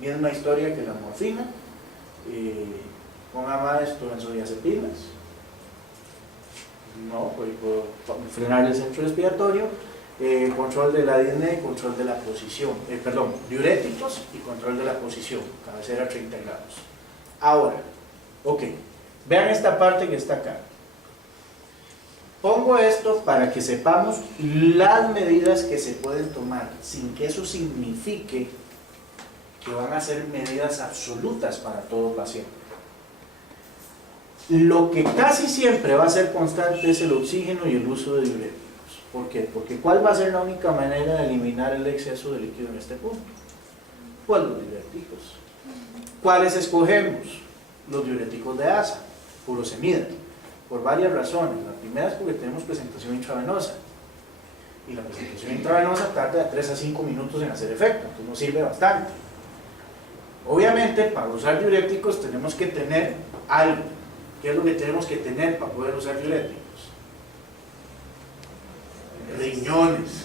Misma historia que la morfina, ponga más benzodiazepinas, no, pues puedo frenar el centro respiratorio, control de la disnea, control de la posición, diuréticos y control de la posición, cabecera 30 grados. Ahora, ok, vean esta parte que está acá. Pongo esto para que sepamos las medidas que se pueden tomar, sin que eso signifique que van a ser medidas absolutas para todo paciente. Lo que casi siempre va a ser constante es el oxígeno y el uso de diuréticos. ¿Por qué? Porque ¿cuál va a ser la única manera de eliminar el exceso de líquido en este punto? Pues los diuréticos. ¿Cuáles escogemos? Los diuréticos de ASA, furosemida, por varias razones. La primera es porque tenemos presentación intravenosa, y la presentación intravenosa tarda de 3 a 5 minutos en hacer efecto, entonces nos sirve bastante. Obviamente, para usar diuréticos tenemos que tener algo. ¿Qué es lo que tenemos que tener para poder usar diuréticos? Riñones.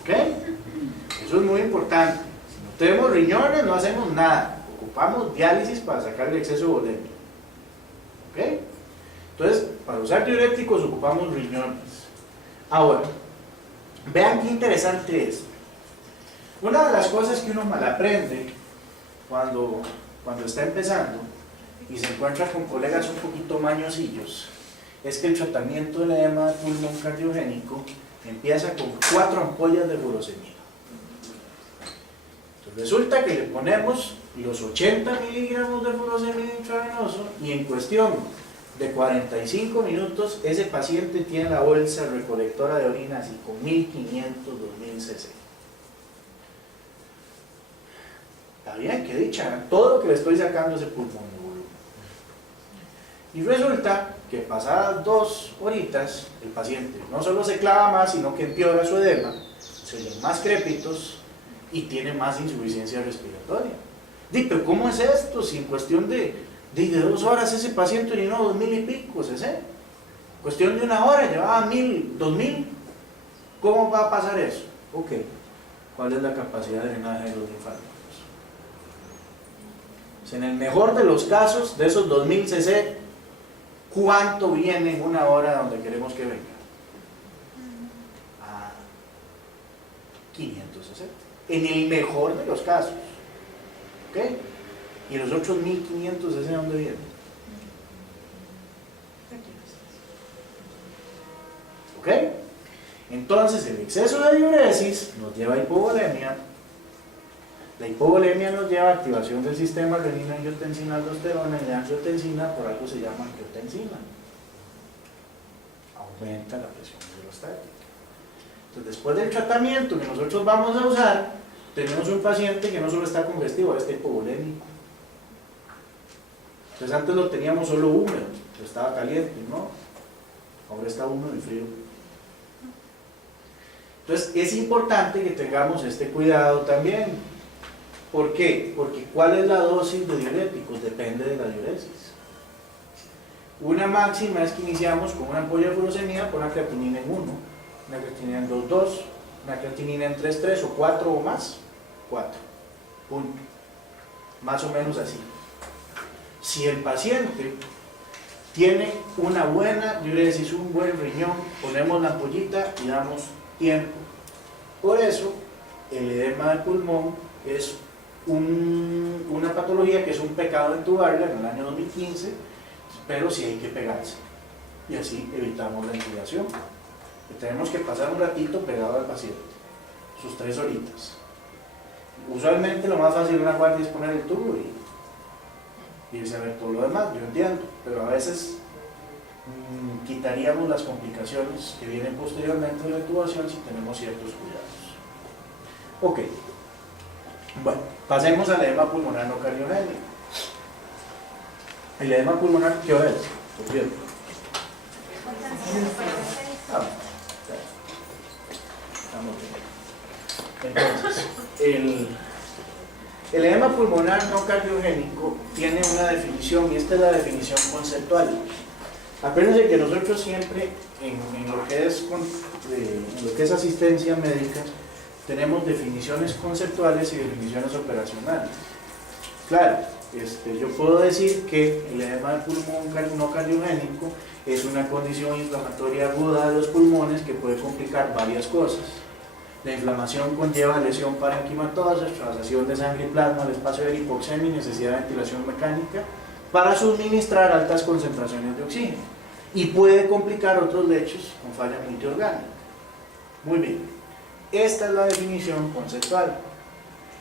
¿Ok? Eso es muy importante. Si no tenemos riñones, no hacemos nada. Ocupamos diálisis para sacar el exceso de volemia. ¿Ok? Entonces, para usar diuréticos ocupamos riñones. Ahora, vean qué interesante es. Una de las cosas que uno mal aprende cuando está empezando y se encuentra con colegas un poquito mañosillos es que el tratamiento del edema de pulmón cardiogénico empieza con 4 ampollas de furosemida. Entonces resulta que le ponemos los 80 miligramos de furosemida intravenoso y en cuestión de 45 minutos ese paciente tiene la bolsa recolectora de orina así con 1500, 2000 cc. Está bien, qué dicha, todo lo que le estoy sacando es el pulmón de volumen. Y resulta que pasadas 2 horitas el paciente no solo se clava más, sino que empeora su edema, se oyen más crépitos y tiene más insuficiencia respiratoria. Pero ¿cómo es esto? Si en cuestión de 2 horas ese paciente orinó 2000 y pico cc, en cuestión de 1 hora llevaba 1000, 2000, ¿cómo va a pasar eso? Ok, ¿cuál es la capacidad de drenaje de los linfáticos? En el mejor de los casos, de esos 2000 cc, ¿cuánto viene en 1 hora donde queremos que venga? A 500 cc. En el mejor de los casos. ¿Ok? ¿Y los otros 1500 cc dónde vienen? ¿Ok? Entonces, el exceso de diuresis nos lleva a hipovolemia. La hipovolemia nos lleva a activación del sistema renina-angiotensina-aldosterona y la angiotensina por algo se llama angiotensina. Aumenta la presión hidrostática. Entonces, después del tratamiento que nosotros vamos a usar, tenemos un paciente que no solo está congestivo, ahora está hipovolémico. Entonces, antes lo teníamos solo húmedo, estaba caliente, ¿no? Ahora está húmedo y frío. Entonces, es importante que tengamos este cuidado también. ¿Por qué? Porque ¿cuál es la dosis de diuréticos? Depende de la diuresis. Una máxima es que iniciamos con una ampolla de furosemida por una creatinina en 1, una creatinina en 2,2, una creatinina en 3,3 o 4 o más. 4. Punto. Más o menos así. Si el paciente tiene una buena diuresis, un buen riñón, ponemos la ampollita y damos tiempo. Por eso, el edema del pulmón es una patología que es un pecado entubarla en el año 2015, pero sí hay que pegarse y así evitamos la intubación. Tenemos que pasar un ratito pegado al paciente, sus 3 horitas. Usualmente lo más fácil de una guardia es poner el tubo y irse a ver todo lo demás, yo entiendo, pero a veces quitaríamos las complicaciones que vienen posteriormente de la intubación si tenemos ciertos cuidados. Ok. Bueno, pasemos al edema pulmonar no cardiogénico. ¿El edema pulmonar qué hora es? Por cierto. Entonces, el edema pulmonar no cardiogénico tiene una definición y esta es la definición conceptual. Acuérdense que nosotros siempre en lo que es asistencia médica tenemos definiciones conceptuales y definiciones operacionales. Claro, yo puedo decir que el edema del pulmón no cardiogénico es una condición inflamatoria aguda de los pulmones que puede complicar varias cosas. La inflamación conlleva lesión parenquimatosa, extravasación de sangre y plasma al espacio de hipoxemia y necesidad de ventilación mecánica para suministrar altas concentraciones de oxígeno, y puede complicar otros hechos con falla multiorgánica. Muy bien, esta es la definición conceptual,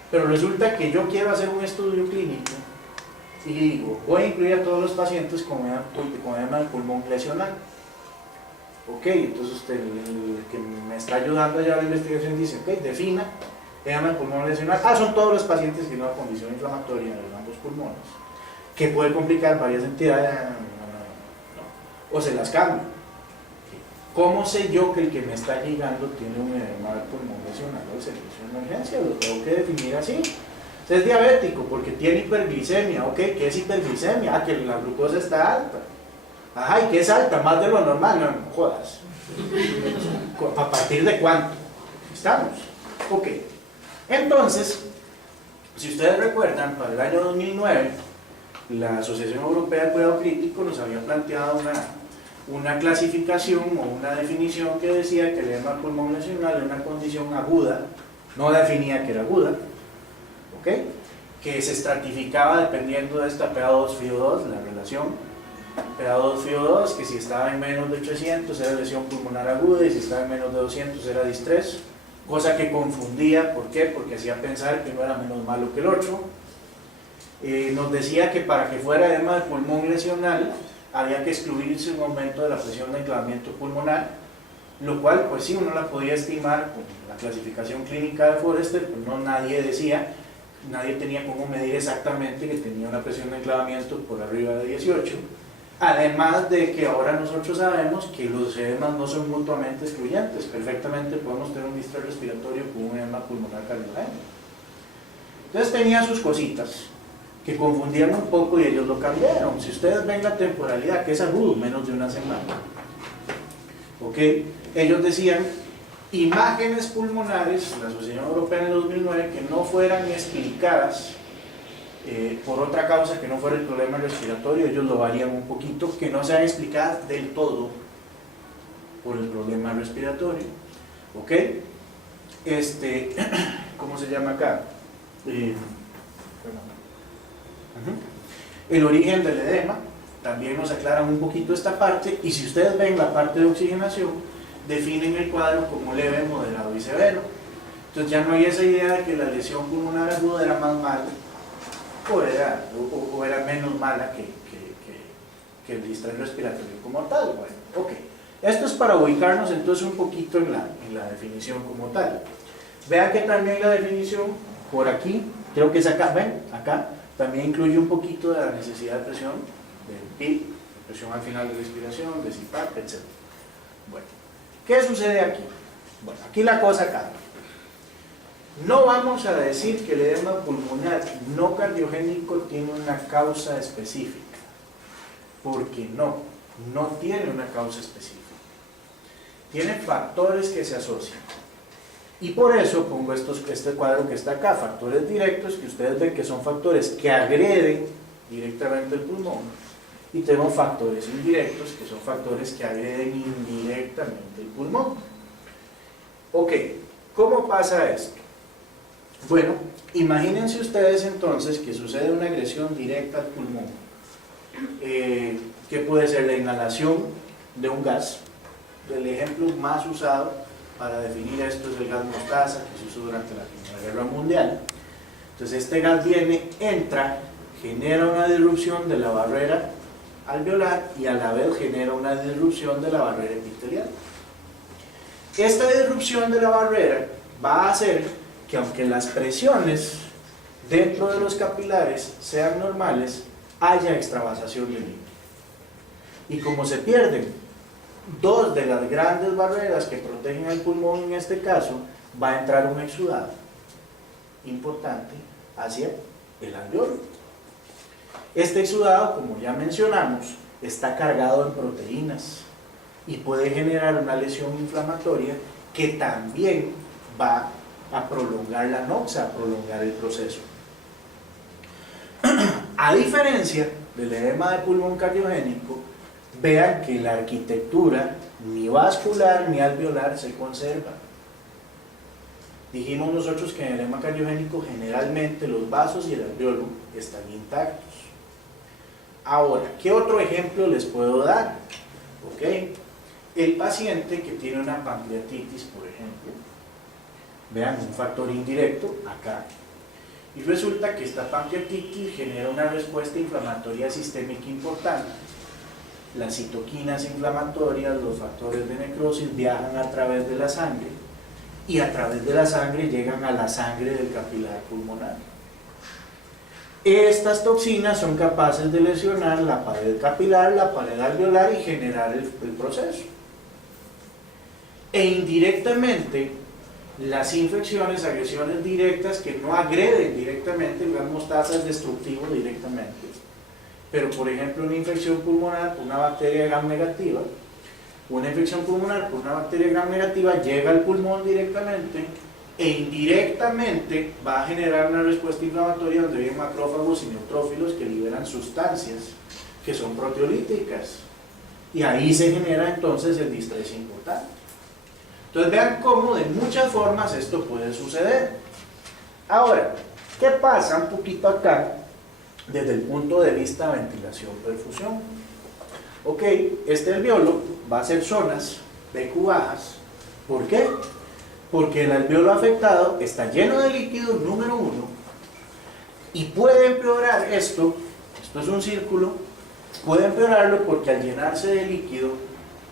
pero resulta que yo quiero hacer un estudio clínico y digo, voy a incluir a todos los pacientes con edema del pulmón lesional. Ok, entonces usted, el que me está ayudando allá a la investigación, dice, ok, defina edema del pulmón lesional. Son todos los pacientes que tienen una condición inflamatoria de ambos pulmones, que puede complicar varias entidades, o se las cambio. ¿Cómo sé yo que el que me está llegando tiene un edema del pulmón lesional o el servicio de emergencia? Lo tengo que definir así. Es diabético porque tiene hiperglicemia. Ok, ¿qué es hiperglicemia? Que la glucosa está alta. ¿Y qué es alta? Más de lo normal. No jodas. ¿A partir de cuánto? ¿Estamos? Ok. Entonces, si ustedes recuerdan, para el año 2009, la Asociación Europea de Cuidado Crítico nos había planteado una clasificación o una definición que decía que el edema del pulmón lesional era una condición aguda, no definía que era aguda, ¿okay? Que se estratificaba dependiendo de esta PA2-FiO2, la relación PA2-FiO2, que si estaba en menos de 800 era lesión pulmonar aguda y si estaba en menos de 200 era distrés, cosa que confundía. ¿Por qué? Porque hacía pensar que uno era menos malo que el otro. Nos decía que para que fuera edema del pulmón lesional había que excluirse un aumento de la presión de enclavamiento pulmonar, lo cual pues sí, uno la podía estimar con la clasificación clínica de Forrester, pues no, nadie tenía cómo medir exactamente que tenía una presión de enclavamiento por arriba de 18, además de que ahora nosotros sabemos que los edemas no son mutuamente excluyentes, perfectamente podemos tener un distrés respiratorio con un edema pulmonar cardiogénico. Entonces tenía sus cositas que confundían un poco y ellos lo cambiaron. Si ustedes ven la temporalidad, que es agudo, menos de una semana, ¿ok? Ellos decían imágenes pulmonares, la Asociación Europea en el 2009, que no fueran explicadas por otra causa que no fuera el problema respiratorio. Ellos lo varían un poquito, que no sean explicadas del todo por el problema respiratorio, ¿ok? ¿Cómo se llama acá? El origen del edema, también nos aclaran un poquito esta parte, y si ustedes ven la parte de oxigenación, definen el cuadro como leve, moderado y severo. Entonces ya no hay esa idea de que la lesión pulmonar aguda era más mala o era menos mala que el distrés respiratorio como tal. Bueno, ok. Esto es para ubicarnos entonces un poquito en la definición como tal. Vean que también la definición por aquí, creo que es acá, ven, acá, también incluye un poquito de la necesidad de presión, del PIB, de presión al final de respiración, de CPAP, etc. Bueno, ¿qué sucede aquí? Bueno, aquí la cosa cambia. No vamos a decir que el edema pulmonar no cardiogénico tiene una causa específica, porque no tiene una causa específica. Tiene factores que se asocian. Y por eso pongo este cuadro que está acá, factores directos, que ustedes ven que son factores que agreden directamente el pulmón, y tenemos factores indirectos, que son factores que agreden indirectamente el pulmón. Ok, ¿cómo pasa esto? Bueno, imagínense ustedes entonces que sucede una agresión directa al pulmón, que puede ser la inhalación de un gas. El ejemplo más usado para definir esto es el gas mostaza, que se usó durante la Primera Guerra Mundial. Entonces este gas entra, genera una disrupción de la barrera alveolar y a la vez genera una disrupción de la barrera epitelial. Esta disrupción de la barrera va a hacer que, aunque las presiones dentro de los capilares sean normales, haya extravasación de líquido. Y como se pierden dos de las grandes barreras que protegen al pulmón, en este caso, va a entrar un exudado importante hacia el alveolo. Este exudado, como ya mencionamos, está cargado en proteínas y puede generar una lesión inflamatoria que también va a prolongar la noxa, a prolongar el proceso. A diferencia del edema de pulmón cardiogénico, vean que la arquitectura ni vascular ni alveolar se conserva. Dijimos nosotros que en el edema cardiogénico generalmente los vasos y el alveolo están intactos. Ahora, ¿qué otro ejemplo les puedo dar? ¿Okay? El paciente que tiene una pancreatitis, por ejemplo, vean un factor indirecto acá, y resulta que esta pancreatitis genera una respuesta inflamatoria sistémica importante. Las citoquinas inflamatorias, los factores de necrosis viajan a través de la sangre y a través de la sangre llegan a la sangre del capilar pulmonar. Estas toxinas son capaces de lesionar la pared capilar, la pared alveolar y generar el proceso. E indirectamente, las infecciones, agresiones directas que no agreden directamente, el gas mostaza es destructivo directamente, pero por ejemplo una infección pulmonar por una bacteria gram negativa, una infección pulmonar por una bacteria gram negativa llega al pulmón directamente e indirectamente va a generar una respuesta inflamatoria donde vienen macrófagos y neutrófilos que liberan sustancias que son proteolíticas y ahí se genera entonces el distrés importante. Entonces vean cómo de muchas formas esto puede suceder. Ahora, ¿qué pasa un poquito acá desde el punto de vista ventilación-perfusión? Ok, este alveolo va a ser zonas BQ bajas. ¿Por qué? Porque el alveolo afectado está lleno de líquido, número uno, y puede empeorar esto es un círculo, puede empeorarlo porque al llenarse de líquido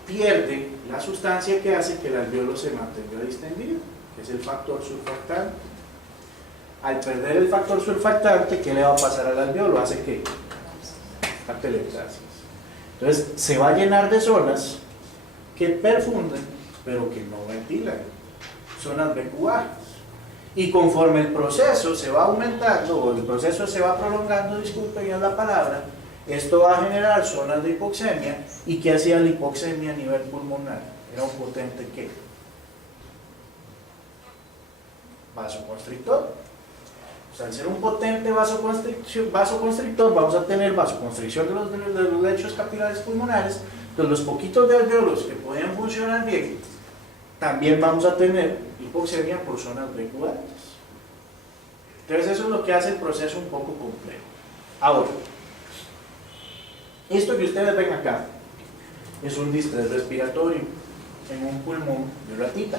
pierde la sustancia que hace que el alveolo se mantenga distendido, que es el factor surfactante. Al perder el factor surfactante, ¿qué le va a pasar al alveolo? Hace que atelectasis. Entonces se va a llenar de zonas que perfunden pero que no ventilan, zonas BQ bajas, y conforme el proceso se va aumentando o el proceso se va prolongando, disculpen ya la palabra, esto va a generar zonas de hipoxemia. ¿Y qué hacía la hipoxemia a nivel pulmonar? Era un potente ¿qué? Vasoconstrictor. O sea, al ser un potente vasoconstrictor, vamos a tener vasoconstricción de los lechos capilares pulmonares. Entonces los poquitos de alveolos que podían funcionar bien, también vamos a tener hipoxemia por zonas BQ altas. Entonces eso es lo que hace el proceso un poco complejo. Ahora, esto que ustedes ven acá es un distrés respiratorio en un pulmón de ratita.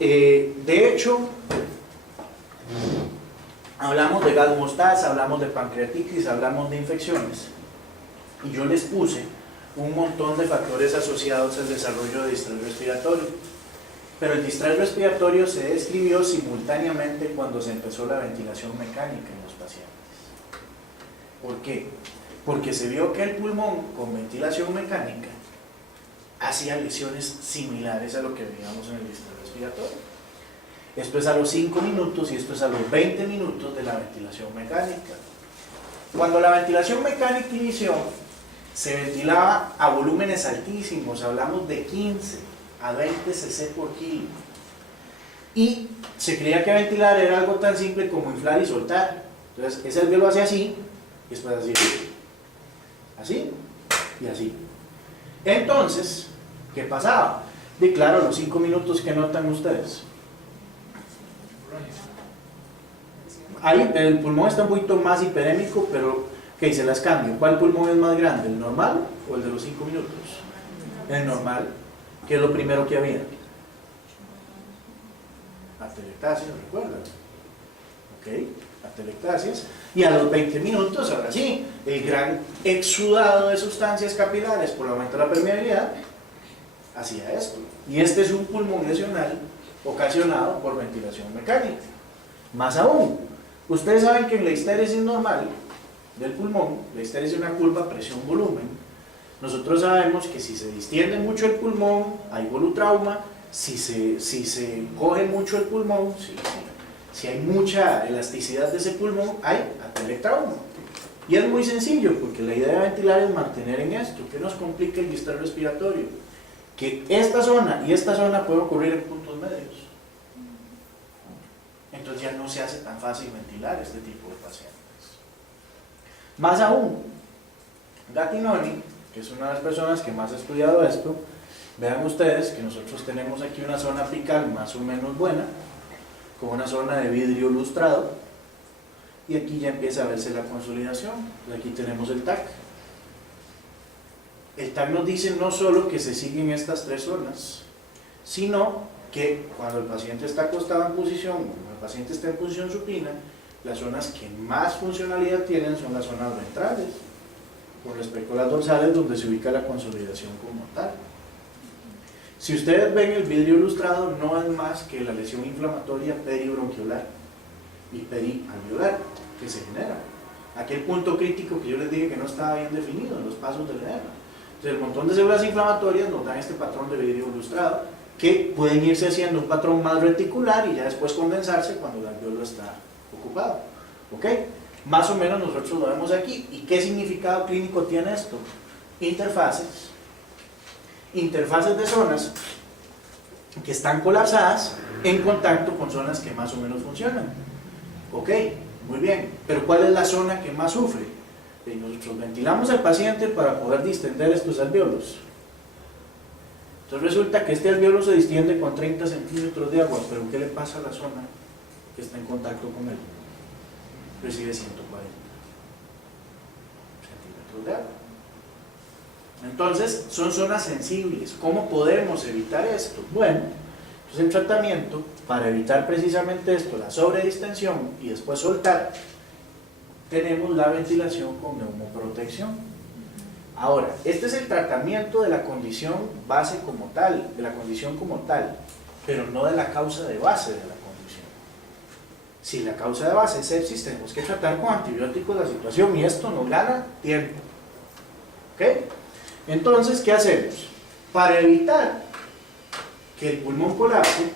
De hecho, hablamos de gas mostaza, hablamos de pancreatitis, hablamos de infecciones, y yo les puse un montón de factores asociados al desarrollo de distrés respiratorio, pero el distrés respiratorio se describió simultáneamente cuando se empezó la ventilación mecánica en los pacientes. ¿Por qué? Porque se vio que el pulmón con ventilación mecánica hacía lesiones similares a lo que veíamos en el distrés respiratorio. Esto es a los 5 minutos y esto es a los 20 minutos de la ventilación mecánica. Cuando la ventilación mecánica inició, se ventilaba a volúmenes altísimos, hablamos de 15 a 20 cc por kilo. Y se creía que ventilar era algo tan simple como inflar y soltar. Entonces, ese alveolo hace así, y después así y así. Entonces, ¿qué pasaba? De claro, los 5 minutos que notan ustedes. Ahí el pulmón está un poquito más hiperémico, pero ¿qué? Se las cambio. ¿Cuál pulmón es más grande? ¿El normal o el de los 5 minutos? El normal, que es lo primero que había. Atelectasis, ¿recuerdan? Ok, atelectasias. Y a los 20 minutos, ahora sí, el gran exudado de sustancias capilares por el aumento de la permeabilidad hacía esto. Y este es un pulmón lesional ocasionado por ventilación mecánica. Más aún, ustedes saben que en la histéresis normal del pulmón, la histéresis es una curva presión-volumen. Nosotros sabemos que si se distiende mucho el pulmón, hay volutrauma. Si se coge mucho el pulmón, si hay mucha elasticidad de ese pulmón, hay atelectrauma. Y es muy sencillo, porque la idea de ventilar es mantener en esto. ¿Qué nos complica el distrés respiratorio? que esta zona y esta zona puede ocurrir en puntos medios. Entonces ya no se hace tan fácil ventilar este tipo de pacientes. Más aún, Gattinoni, que es una de las personas que más ha estudiado esto, vean ustedes que nosotros tenemos aquí una zona apical más o menos buena, con una zona de vidrio lustrado, y aquí ya empieza a verse la consolidación. Aquí tenemos el TAC. El TAC nos dice no solo que se siguen estas tres zonas, sino que cuando el paciente está acostado en posición, cuando el paciente está en posición supina, las zonas que más funcionalidad tienen son las zonas ventrales, con respecto a las dorsales, donde se ubica la consolidación como tal. Si ustedes ven el vidrio ilustrado, no es más que la lesión inflamatoria peribronquiolar y perialveolar que se genera. Aquel punto crítico que yo les dije que no estaba bien definido en los pasos del edema. Entonces, el montón de células inflamatorias nos dan este patrón de vidrio ilustrado, que pueden irse haciendo un patrón más reticular y ya después condensarse cuando el alveolo está ocupado. ¿Ok? Más o menos nosotros lo vemos aquí. ¿Y qué significado clínico tiene esto? Interfaces de zonas que están colapsadas en contacto con zonas que más o menos funcionan. Ok, muy bien, pero ¿cuál es la zona que más sufre? Nosotros ventilamos al paciente para poder distender estos alveolos. Entonces resulta que este alveolo se distiende con 30 centímetros de agua, pero ¿qué le pasa a la zona que está en contacto con él? Recibe 140 centímetros de agua. Entonces, son zonas sensibles. ¿Cómo podemos evitar esto? Bueno, entonces el tratamiento, para evitar precisamente esto, la sobredistensión y después soltar, tenemos la ventilación con neumoprotección. Ahora, este es el tratamiento de la condición base como tal, de la condición como tal, pero no de la causa de base de la condición. Si la causa de base es sepsis, tenemos que tratar con antibióticos la situación y esto nos gana tiempo. ¿Ok? Entonces, ¿qué hacemos? Para evitar que el pulmón colapse,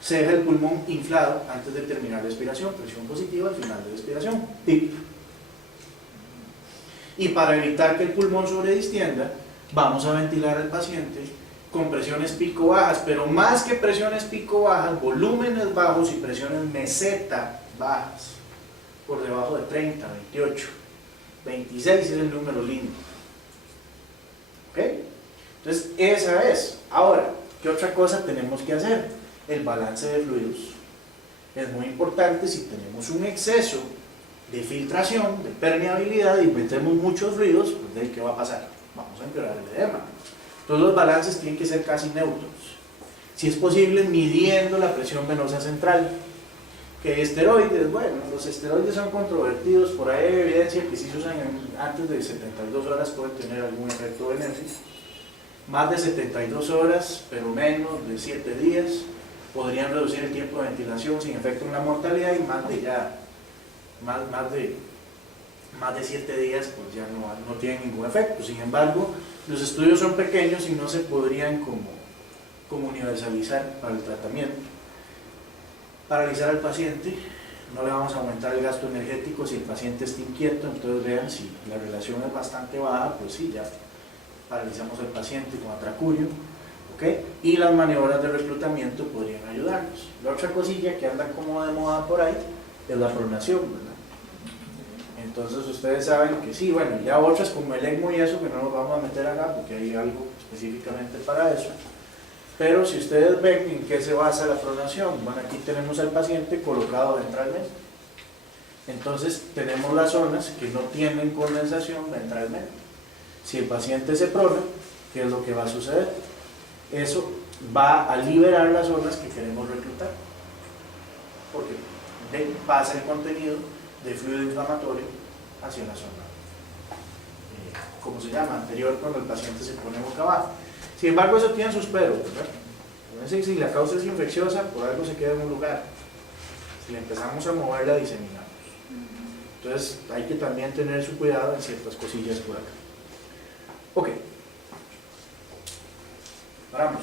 se deja el pulmón inflado antes de terminar la expiración, presión positiva al final de la expiración, PIP. Y para evitar que el pulmón sobredistienda, vamos a ventilar al paciente con presiones pico bajas, pero más que presiones pico bajas, volúmenes bajos y presiones meseta bajas, por debajo de 30, 28, 26 es el número lindo. ¿Ok? Entonces, esa es. Ahora, ¿qué otra cosa tenemos que hacer? El balance de fluidos. Es muy importante. Si tenemos un exceso de filtración, de permeabilidad y metemos muchos fluidos, pues ¿de qué va a pasar? Vamos a empeorar el edema. Todos los balances tienen que ser casi neutros. Si es posible, midiendo la presión venosa central. Que esteroides, bueno, los esteroides son controvertidos, por ahí hay evidencia que si se usan antes de 72 horas pueden tener algún efecto benéfico. Más de 72 horas, pero menos de 7 días, podrían reducir el tiempo de ventilación sin efecto en la mortalidad, y más de 7 días pues ya no tienen ningún efecto. Sin embargo, los estudios son pequeños y no se podrían como universalizar para el tratamiento. Paralizar al paciente, no le vamos a aumentar el gasto energético si el paciente está inquieto. Entonces vean, si la relación es bastante baja, pues sí, ya paralizamos al paciente con atracurio, ¿okay? Y las maniobras de reclutamiento podrían ayudarnos. La otra cosilla que anda como de moda por ahí es la pronación, ¿verdad? Entonces ustedes saben que sí, bueno, ya otras como el ECMO y eso, que no nos vamos a meter acá porque hay algo específicamente para eso. Pero si ustedes ven en qué se basa la pronación, bueno, aquí tenemos al paciente colocado ventralmente. Entonces tenemos las zonas que no tienen condensación ventralmente. Si el paciente se prona, ¿qué es lo que va a suceder? Eso va a liberar las zonas que queremos reclutar, porque pasa el contenido de fluido inflamatorio hacia la zona, ¿cómo se llama? Anterior, cuando el paciente se pone boca abajo. Sin embargo, eso tiene sus peros, ¿verdad? Si la causa es infecciosa, por algo se queda en un lugar. Si le empezamos a mover, la diseminamos. Entonces, hay que también tener su cuidado en ciertas cosillas por acá. Ok. Paramos.